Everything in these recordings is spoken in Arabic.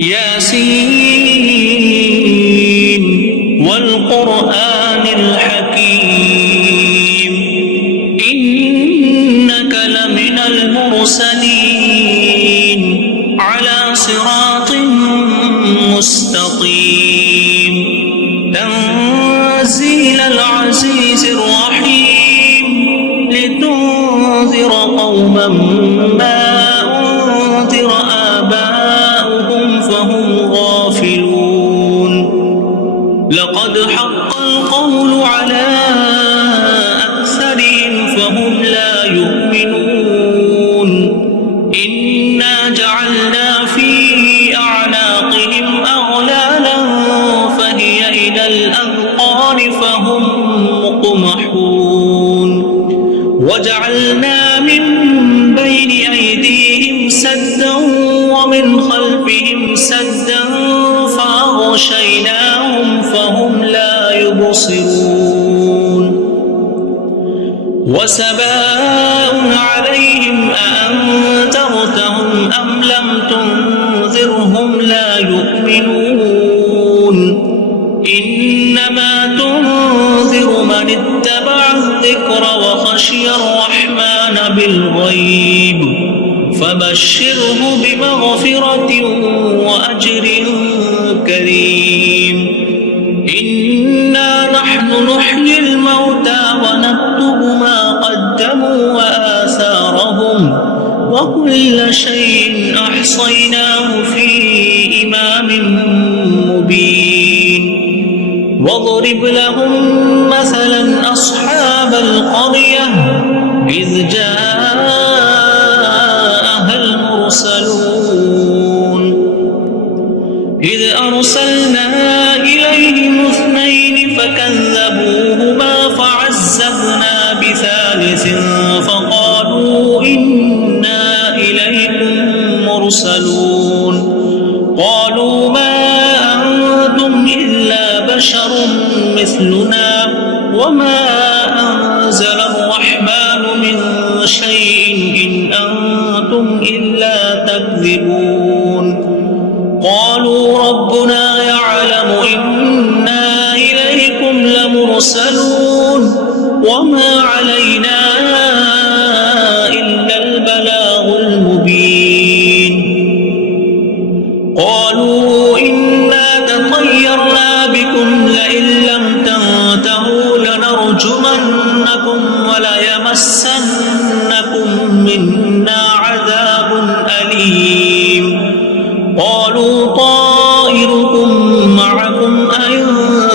ياسين والقرآن الحكيم إنك لمن المرسلين على صراط مستقيم تنزيل العزيز الرحيم لتنذر قوما ما أنذر آباؤهم فهم غافلون لقد حق القول على أكثرهم فهم لا يؤمنون إنا جعلنا في أعناقهم أغلالا فهي إلى الأذقان فهم مقمحون وجعلنا من بين أيديهم سدا ومن خلفهم سدا فأغشيناهم فهم لا يبصرون وسواء عليهم أأنذرتهم أم لم تنذرهم لا يؤمنون إنما تنذر من اتبع الذكر وخشي الرحمن بالغيب فبشره بمغفرة وأجر كريم إنا نحن نحيي الموتى ونكتب ما قدموا وآثارهم وكل شيء أحصيناه في إمام مبين واضرب لهم مثلا أصحاب القرية إذ جاءها المرسلون إذ أرسلنا إليهم اثنين فكذبوهما فعززنا بثالث فقالوا إنا إليكم مرسلون قالوا ما أنتم إلا بشر مثلنا وما أنزل الرحمن من شيء إن أنتم إلا تكذبون قالوا ربنا يعلم إنا إليكم لمرسلون وما علينا إلا البلاغ المبين قالوا إنا تطيرنا بكم لئن لم تنتهوا لنرجمنكم وليمسنكم منا عذاب أليم قالوا طائركم معكم أئن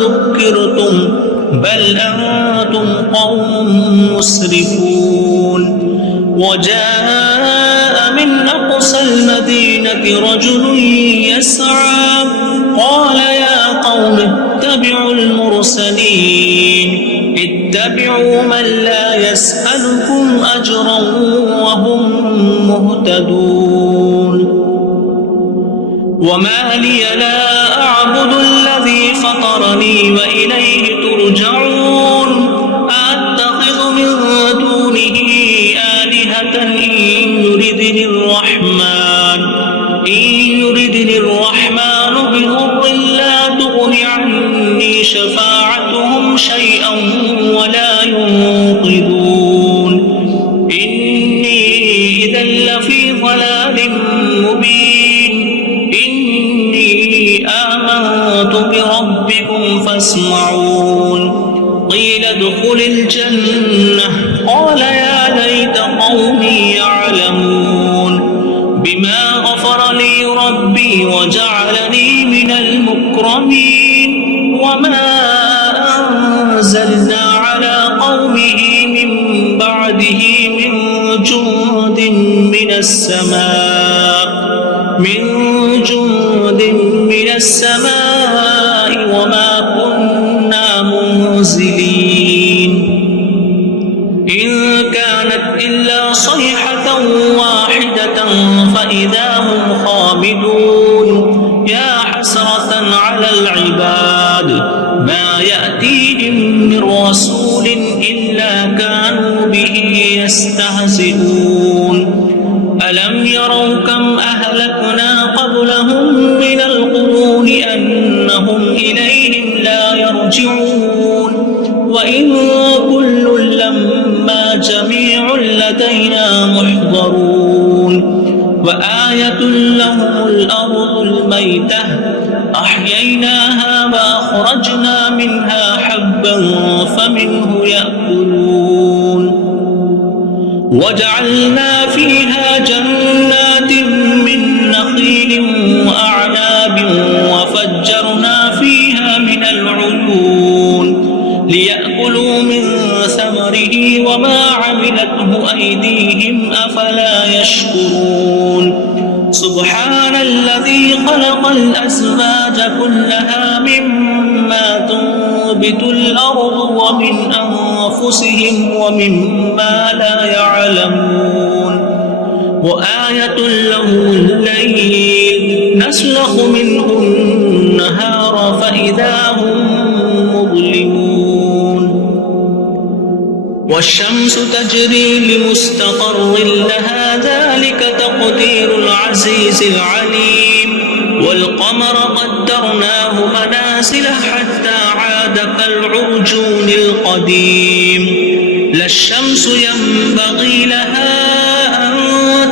ذكرتم بل أنتم قوم مسرفون وجاء من أقصى المدينة رجل يسعى قال يا قوم اتبعوا المرسلين اتبعوا من لا يسألكم أجرا وهم مهتدون وما لي لا أعبد الذي فطرني وإليه ترجعون أتخذ من دونه آلهة إن يردني الرحمن بضر لا تغن عني شفاعتهم شيئا ولا ينقذون إني إذا لفي ضلال مبين إني آمنت بربكم فاسمعون قيل ادخل الجنة قال يا ليت قومي يعلمون بما غفر لي ربي وجعلني من المكرمين وما أنزلنا على قومه من بعده من جند من السماء وما كنا منزلين إن كانت إلا صيحة واحدة فإذا هم خامدون يا حسرة على العباد ما يأتيهم من رسول إلا كانوا به يستهزئون ألم يروا كم أهلكنا قبلهم من القرون أنهم إليهم لا يرجعون وإن كل لما جميع لدينا محضرون وآية لهم الأرض الميتة أحييناها وأخرجنا منها حبا فمنه يأكلون وجعلنا فيها جنات من نخيل وأعناب وفجرنا فيها من العيون ليأكلوا من ثمره وما عملته أيديهم أفلا يشكرون سبحان الذي خلق الأزواج كلها مما تنبت الأرض ومن أنفسهم ومما لا يعلمون وآية له الليل نسلخ منه النهار فإذا هم مظلمون والشمس تجري لمستقر لها ذلك تقدير العزيز العليم والقمر قدرناه منازل حتى عاد كالعرجون القديم لا الشمس ينبغي لها أن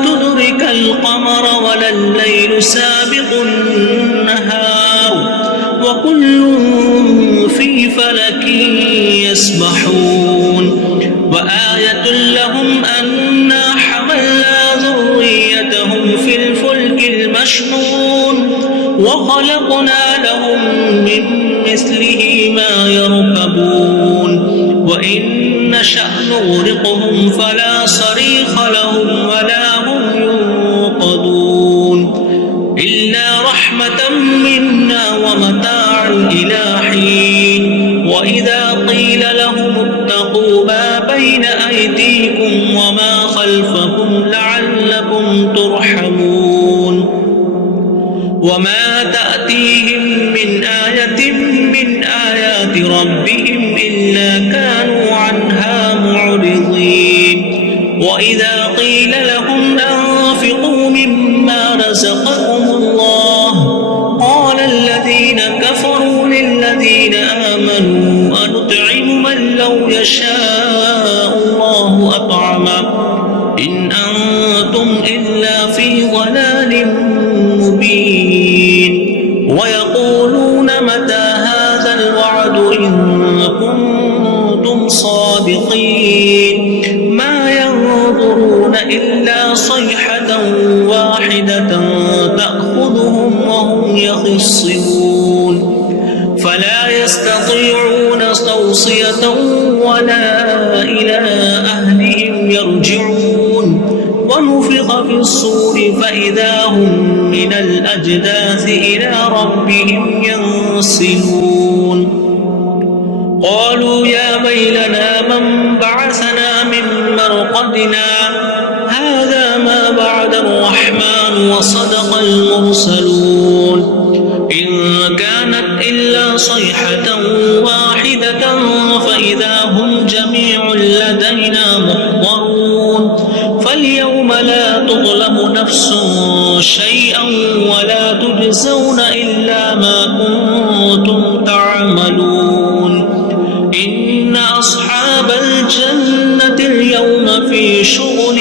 تدرك القمر ولا الليل سابق النهار وكل في فلك يسبحون وآية لهم أنا حملنا ذريتهم في الفلك المشحون وخلقنا لهم من مثله ما يركبون وإن نشأ نغرقهم فلا صريخ لهم ولا هم ينقذون إلا رحمة منا ومتاع إلى حين وإذا قيل لهم اتقوا ما بين أيديكم وما خلفكم لعلكم ترحمون وما تأتيهم من آية من آيات ربهم إلا كانوا عنها معرضين وإذا قيل لهم أنفقوا مما رزقكم الله قال الذين كفروا للذين آمنوا أنطعم من لو يشاء الله أطعمه إن أنتم إلا في ضلال مبين ويقولون متى هذا الوعد إن كنتم صادقين ما ينظرون إلا صيحة واحدة تأخذهم وهم يخصمون فلا يستطيعون توصية ولا إلى أهلهم يرجعون ونفخ في الصور فإذا هم من الأجداث إلى ربهم ينسلون قالوا يا ويلنا من بعثنا من مرقدنا هذا ما بعد الرحمن وصدق المرسلون إن كانت إلا صيحة واحدة فإذا هم جميع لدينا محضرون فاليوم لا تظلم نفس شيئا ولا تجزون إلا ما كنتم تعملون إن أصحاب الجنة اليوم في شغل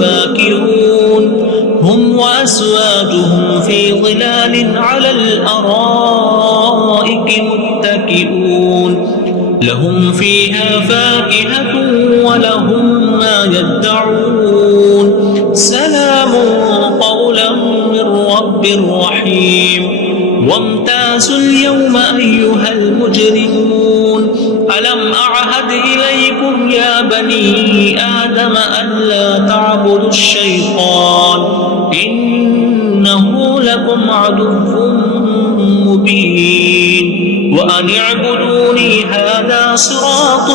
فاكهون هم وأزواجهم في ظلال على الأرائك متكئون لهم فيها فاكهة ولهم ما يدعون سلام قولا من رب رحيم وامتازوا اليوم أيها المجرمون ألم أعهد إليكم يا بني آدم ألا تعبدوا الشيطان إنه لكم عدو مبين وأن اعبدوني هذا صراط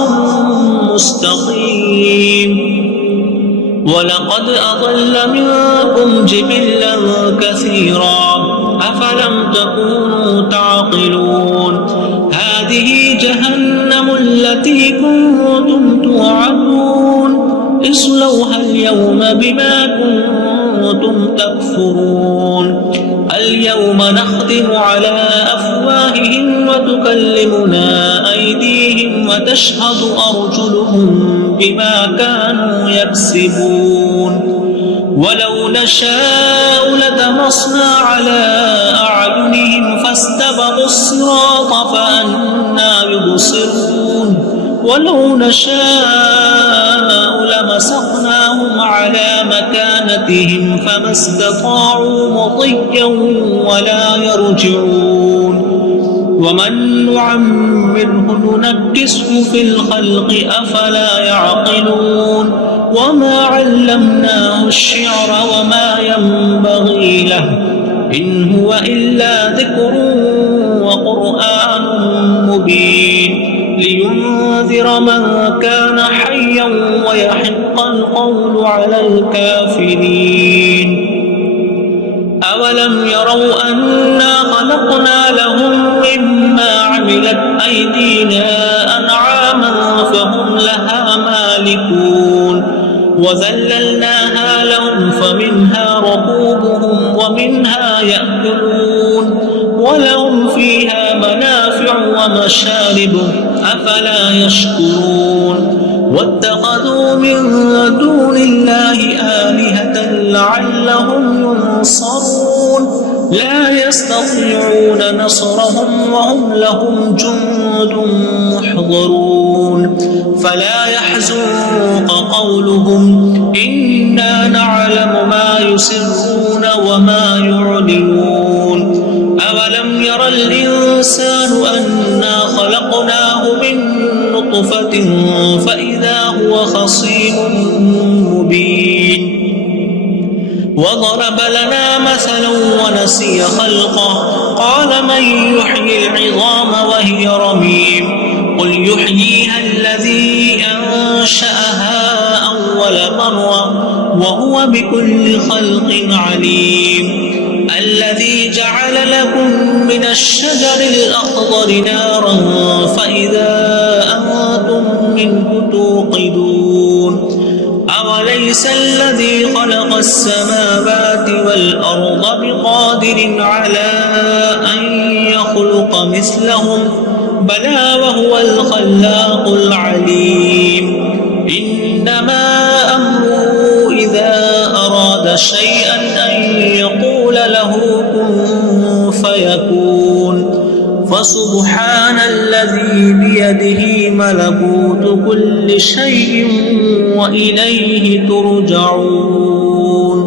مستقيم ولقد أضل منكم جبلا كثيرا أفلم تكونوا تعقلون هذه جهنم التي كنتم توعدون اصلوها اليوم بما كنتم تكفرون اليوم نختم على أفواههم وتكلمنا أيديهم وتشهد أرجلهم بما كانوا يكسبون ولو نشاء لطمسنا على أعينهم فاستبقوا الصراط فأنى يبصرون ولو نشاء لمسخناهم على مكانتهم فما استطاعوا مضيا ولا يرجعون ومن نعمره ننكسه في الخلق أفلا يعقلون وما علمناه الشعر وما ينبغي له إن هو إلا ذكر وقرآن مبين لينذر من كان حيا ويحق القول على الكافرين أولم يروا أنا خلقنا لهم مما عملت أيدينا أنعاما فهم لها مالكون وذللناها لهم فمنها ركوبهم ومنها يأكلون ولهم فيها منافع ومشارب أفلا يشكرون واتخذوا من دون الله آلهة لعلهم ينصرون لا يستطيعون نصرهم وهم لهم جند محضرون فلا يحزنك قولهم إنا نعلم ما يسرون وما يعلنون أولم ير الإنسان أنا خلقناه من نطفة فإذا هو خصيم مبين وضرب لنا مثلا ونسي خلقه قال من يحيي العظام وهي رميم قل يحييها الذي أنشأها أول مرة وهو بكل خلق عليم الذي جعل لكم من الشجر الأخضر نارا فإذا أنتم منه توقدون أوليس الذي خلق السماوات والأرض بقادر على أن يخلق مثلهم بلى وهو الخلاق العليم إنما أمره إذا أراد شيئا أن يقول له كن فيكون فسبحان الذي بيده ملكوت كل شيء وإليه ترجعون